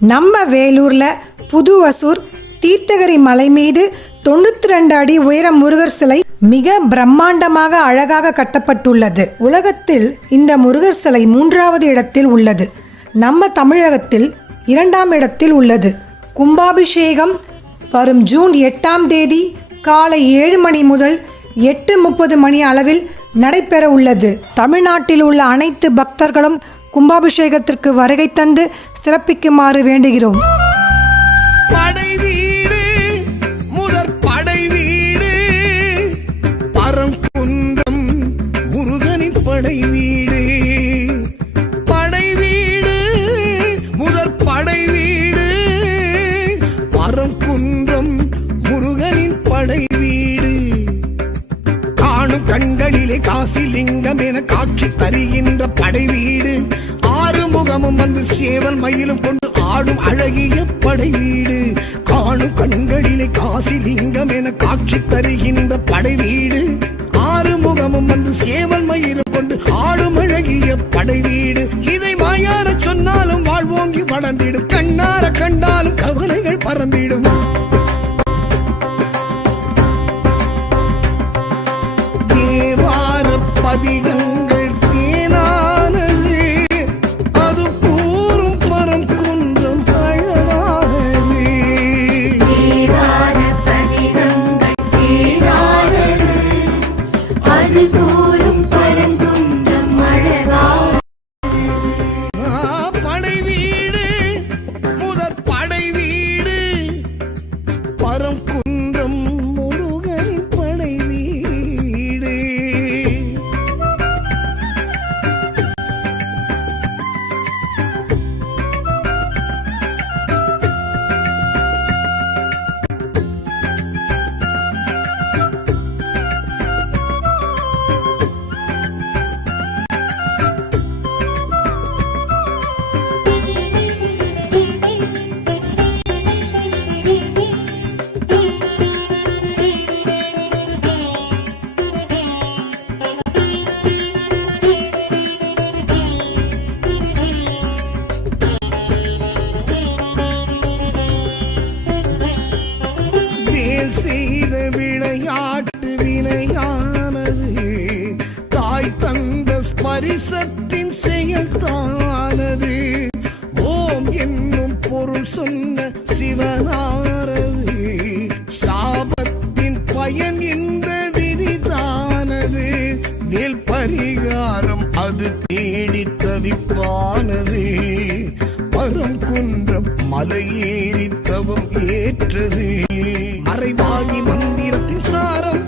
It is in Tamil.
நம்ம வேலூரில் புதுவசூர் தீர்த்தகிரி மலை மீது தொண்ணூற்றி ரெண்டு அடி உயர முருகர் சிலை மிக பிரம்மாண்டமாக அழகாக கட்டப்பட்டுள்ளது. உலகத்தில் இந்த முருகர் சிலை மூன்றாவது இடத்தில் உள்ளது. நம்ம தமிழகத்தில் இரண்டாம் இடத்தில் உள்ளது. கும்பாபிஷேகம் வரும் ஜூன் எட்டாம் தேதி காலை ஏழு மணி முதல் எட்டு முப்பது மணி அளவில் நடைபெற உள்ளது. தமிழ்நாட்டில் உள்ள அனைத்து பக்தர்களும் கும்பாபிஷேகத்திற்கு வருகை தந்து சிறப்பிக்குமாறு வேண்டுகிறோம். படை வீடு முதற் படை வீடு பரங்குன்றம் முருகனின் படை வீடு. படை வீடு முதற் படை வீடு பரங்குன்றம் முருகனின் படை வீடு. காணும் கண்களிலே காசிலிங்கம் என காட்சி தருகின்ற படை வீடு. ஆறு முகமும் வந்து சேவல் மயிலும் கொண்டு ஆடும் அழகிய படை வீடு. காணும் கண்களிலே காசிலிங்கம் என காட்சி தருகின்ற படை செய்த விளையாட்டு வினையானது. தாய் தந்த ஸ்பரிசத்தின் செயல் தானது ஓம் என்னும் பொருள் சொன்ன சிவனாரது. சாபத்தின் பயன் இந்த விதிதானது. மேல் பரிகாரம் அது தேடி தவிப்பானது பரம் குன்றம் மலையேறி தவம் ஏற்றது. மறைவாகி மந்திரத்தின் சாரம் மறைவாகி மந்திரத்தின் சாரம்